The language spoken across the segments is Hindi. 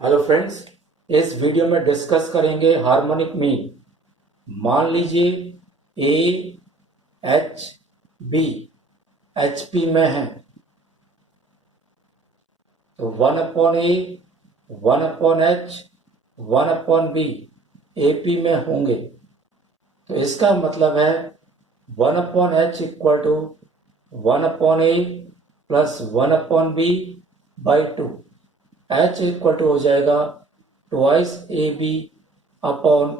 हेलो फ्रेंड्स, इस वीडियो में डिस्कस करेंगे हार्मोनिक मीन। मान लीजिए A H B H P में है तो 1/A 1/H 1/B A P में होंगे। तो इसका मतलब है 1/H equal to 1/A plus 1/B by 2। H equal to हो जाएगा twice A B upon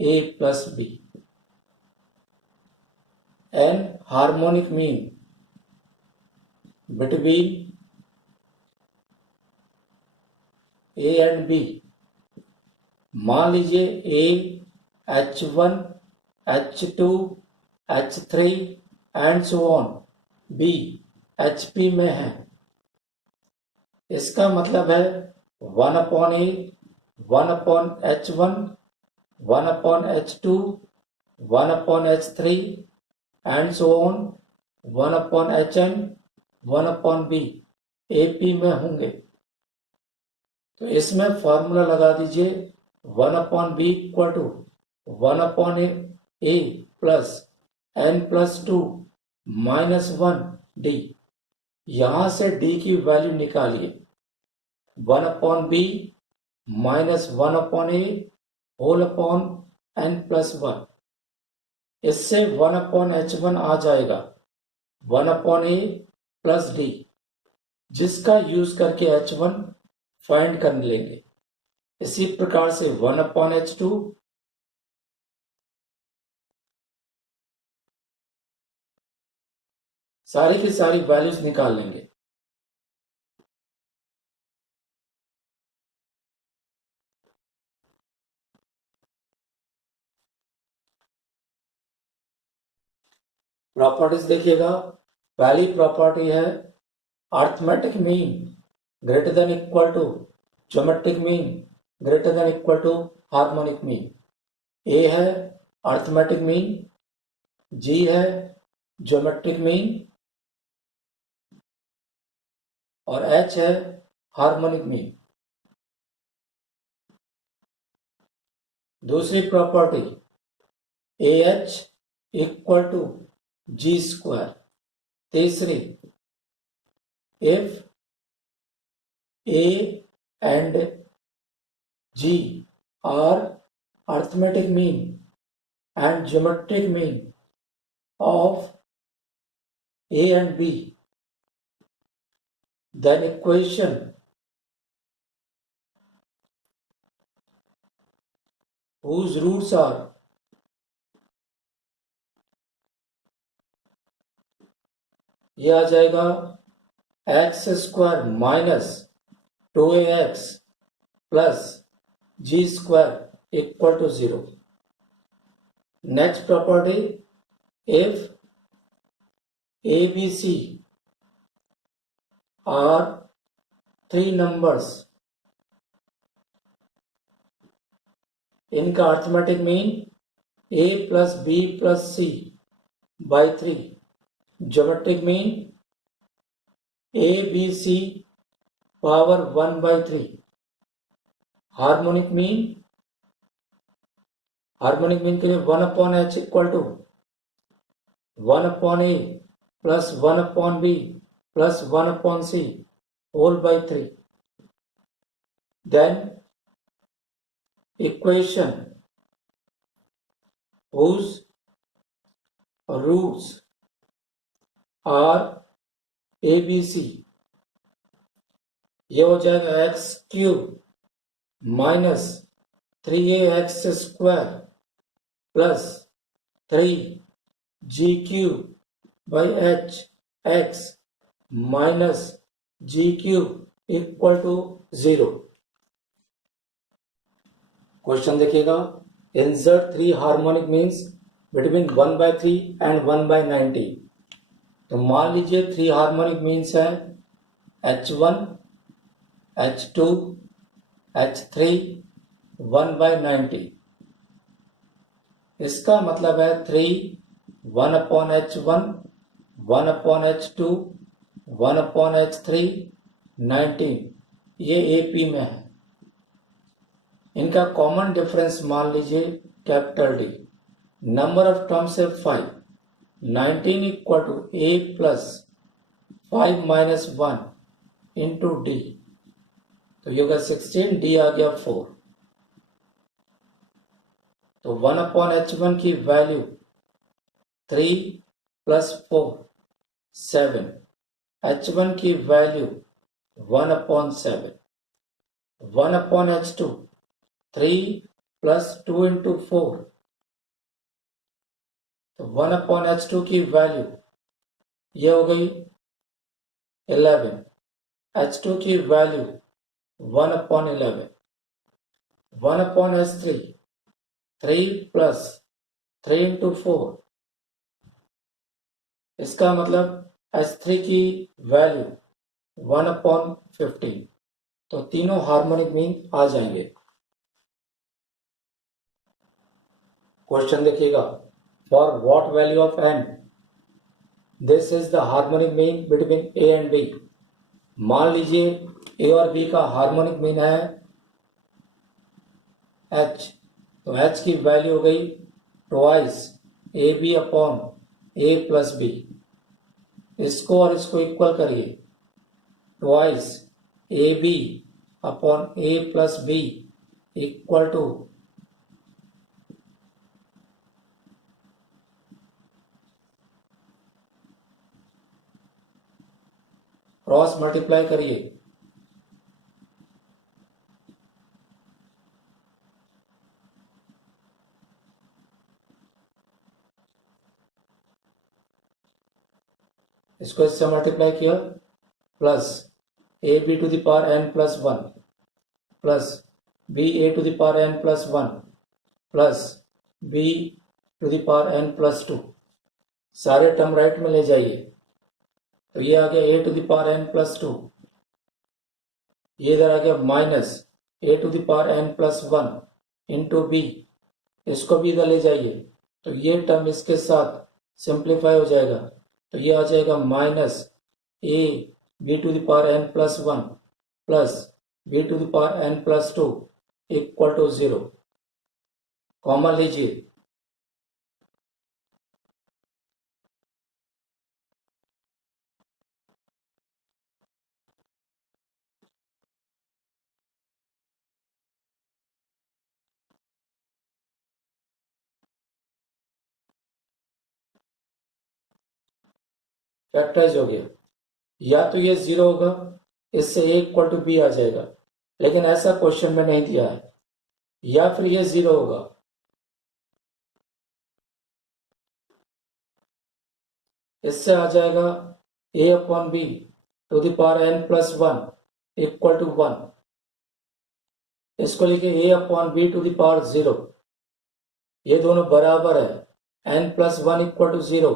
A plus B. An harmonic mean between A and B. मान लीजिए A H1 H2 H3 and so on, B HP में है। इसका मतलब है 1/A 1/H1 1/H2 1/H3 and so on 1/HN 1/B AP में होंगे। तो इसमें फॉर्मूला लगा दीजिए 1/B equal to 1/A plus N plus 2 minus 1D। यहां से D की वैल्यू निकालिए 1/B minus 1/A whole upon N plus 1। इससे 1/H1 आ जाएगा 1/A प्लस D, जिसका यूज करके H1 फाइंड कर लेंगे। इसी प्रकार से 1/H2 सारी की सारी वैल्यूज निकाल लेंगे। प्रॉपर्टीज देखिएगा। पहली प्रॉपर्टी है arithmetic mean greater than equal to geometric mean greater than equal to harmonic mean. A है अर्थमेटिक मीन, जी है ज्योमेट्रिक मीन और एच है हार्मोनिक मीन। दूसरी property A H equal to G square. तीसरी, if A and G are arithmetic mean and geometric mean of A and B, then equation whose roots are ये आ जाएगा X square minus 2ax plus G square equal to 0। Next property, if ABC are three numbers, इनका arithmetic mean A plus B plus C by 3। Geometric mean ABC power 1/3। Harmonic mean के लिए 1/H equal to 1/A plus 1/B plus 1/C whole by 3। Then equation whose roots are ABC, ये हो जाएगा X cube minus 3ax square plus 3g cube by H x minus G cube equal to 0। Question देखिएगा। Insert 3 harmonic means between 1/3 and 1/90। तो मान लीजिए 3 हार्मोनिक मीन्स है H1 H2 H3 1/90। इसका मतलब है 3 1/H1 1/H2 1/H3 19 ये AP में है। इनका कॉमन डिफरेंस मान लीजिए capital D. Number of terms है 5। 19 equal to A plus 5 minus 1 into D, तो ये होगा 16, डी आ गया 4। तो 1 अपॉन h1 की वैल्यू 3 प्लस 4 7, h1 की value 1 upon 7, 1 upon h2 3 plus 2 into 4, तो 1 अपॉन h2 की वैल्यू ये हो गई 11, h2 की value 1 upon 11, 1 upon h3 3 plus 3 into 4, इसका मतलब h3 की वैल्यू 1 अपॉन 15, तो तीनों हार्मोनिक मीन आ जाएंगे। क्वेश्चन देखिएगा, for what value of n this is the harmonic mean between a and b। मान लीजिए a और b का हार्मोनिक मीन है h, तो h की वैल्यू हो गई twice A B upon A plus B. इसको और इसको इक्वल करिए, twice A B upon A plus B equal to cross multiply करिए, इसको इससे मल्टीप्लाई किया, plus A B to the power n plus 1 plus B A to the power n plus 1 plus B to the power n plus 2, सारे टर्म राइट में ले जाइए, तो ये आ गया A to the power n plus 2, ये इधर आ गया minus A to the power n plus 1 into B, इसको भी इधर ले जाइए, तो ये टर्म इसके साथ सिंप्लीफाई हो जाएगा, तो ये आ जाएगा minus A B to the power n plus 1 plus B to the power n plus 2 equal to 0। Common लीजिए, फैक्टराइज हो गया। या तो ये 0 होगा, इससे a इक्वल टू बी आ जाएगा, लेकिन ऐसा क्वेश्चन में नहीं दिया है। या फिर ये 0 होगा, इससे आ जाएगा a upon B to the power n plus 1 equal to 1, इसको लिखे a upon B to the power 0, ये दोनों बराबर है n plus 1 equal to 0,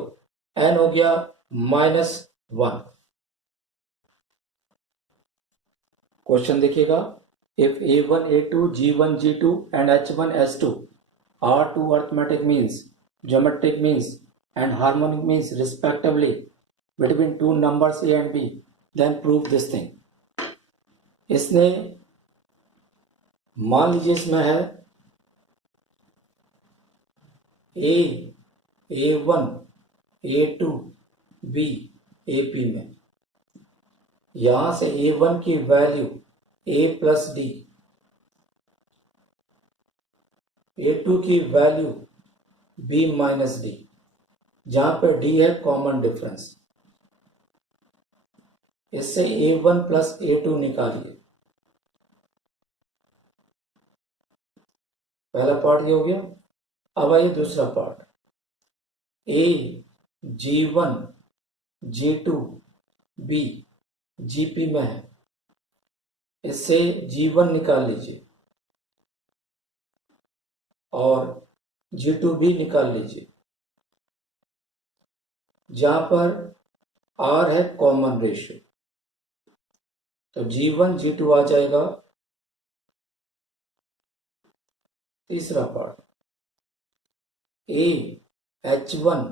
n हो गया -1। क्वेश्चन देखिएगा, if a1 a2 g1 g2 and h1 h2 are two arithmetic means, geometric means and harmonic means respectively between two numbers a and b, then prove this thing। इसने मान लीजिए इसमें है a a1 a2 b ap में, यहां से a1 की value a plus D, a2 की वैल्यू b माइनस डी, जहां पर d है कॉमन डिफरेंस। इससे a1 प्लस a2 निकालिए। पहला पार्ट ये हो गया। अब आइए दूसरा part, a g1 g2 b gp में है, इससे g1 निकाल लीजिए और g2 भी निकाल लीजिए, जहां पर r है कॉमन रेशियो, तो g1 g2 आ जाएगा। तीसरा part, a h1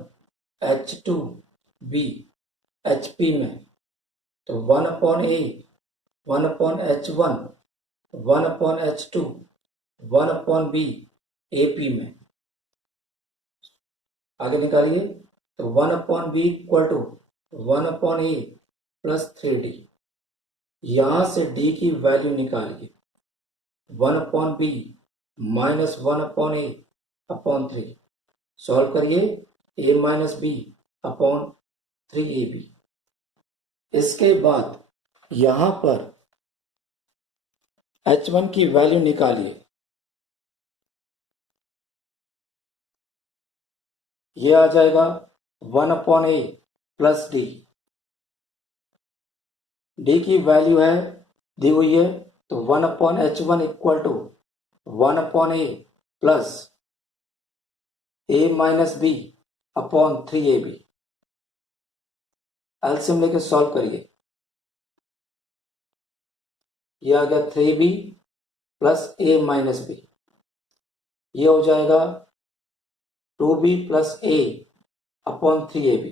h2 b hp में, तो 1 upon a 1 upon h1 1 upon h2 1/b AP में, आगे निकालिए। तो 1/b equal to 1/a plus 3d। यहां से d की वैल्यू निकालिए। 1/b minus 1/a upon 3। Solve करिए। a minus b upon 3ab। इसके बाद यहां पर h1 की वैल्यू निकालिए। ये आ जाएगा 1/a प्लस d। d की वैल्यू है दी हुई है, तो 1/h1 equal to 1/a plus a minus b upon 3ab। LCM लेके सॉल्व करिए। ये आ गया 3b plus a minus b। ये हो जाएगा 2b plus a upon 3ab।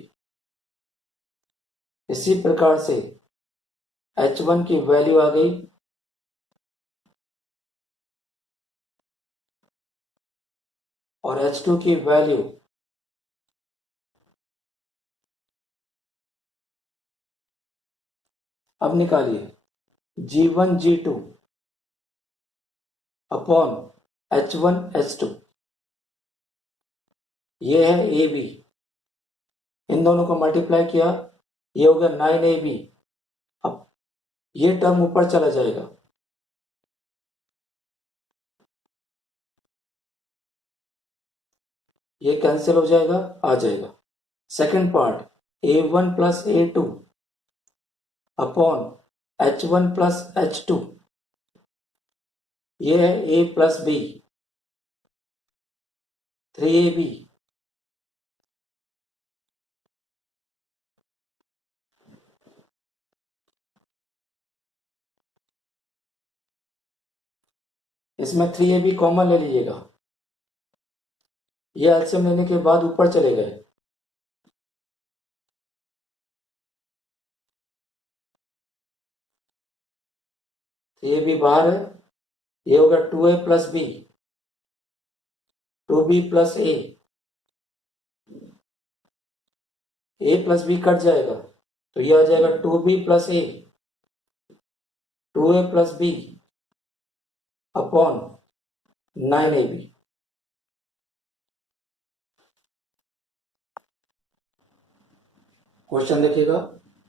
इसी प्रकार से h1 की वैल्यू आ गई और h2 की वैल्यू अब निकालिए। g1 g2 upon h1 h2। ये है ab। इन दोनों को मल्टीप्लाई किया, ये हो गया 9ab। अब ये टर्म ऊपर चला जाएगा, ये कैंसिल हो जाएगा, आ जाएगा। Second part a1 plus a2 upon h1 plus h2। ये है a प्लस b 3ab। इसमें 3ab कॉमन ले लीजिएगा। ये एलसीएम लेने के बाद ऊपर चले गए। ये भी बाहर है। ये होगा 2a plus b, 2b plus a plus b cut जाएगा, तो ये आ जाएगा 2b plus a, 2a plus b upon 9ab। Question देखिएगा।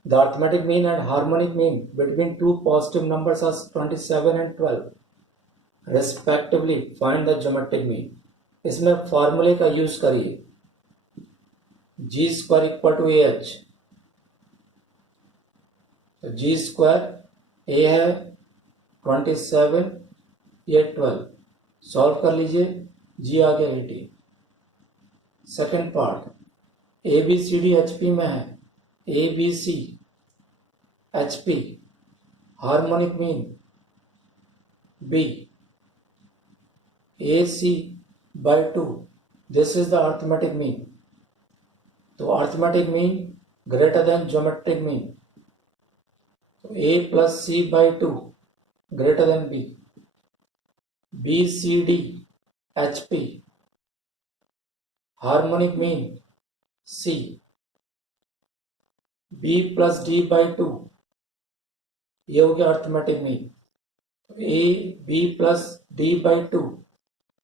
The arithmetic mean and harmonic mean between two positive numbers are 27 and 12 respectively, find the geometric mean. इसमें फॉर्मूले का यूज करिए। G square equal to AH। तो जी स्क्वायर ए है 27, ये 12। सॉल्व कर लीजिए, जी आ गया 18। सेकेंड पार्ट ABCD HP में है। ABC HP harmonic mean B AC by 2, this is the arithmetic mean. तो arithmetic mean greater than geometric mean, तो A plus C by 2 greater than B। BCD HP harmonic mean C, B plus D by 2, ये हो गया arithmetic mean. A B plus D by 2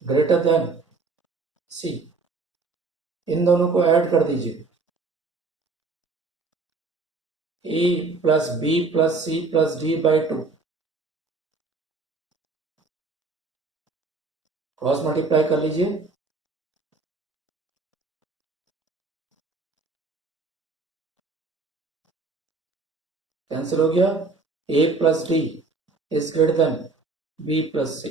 greater than C। इन दोनों को ऐड कर दीजिए। A plus B plus C plus D by 2 cross multiply कर लीजिए। कैंसिल हो गया। A plus D is greater than B plus C।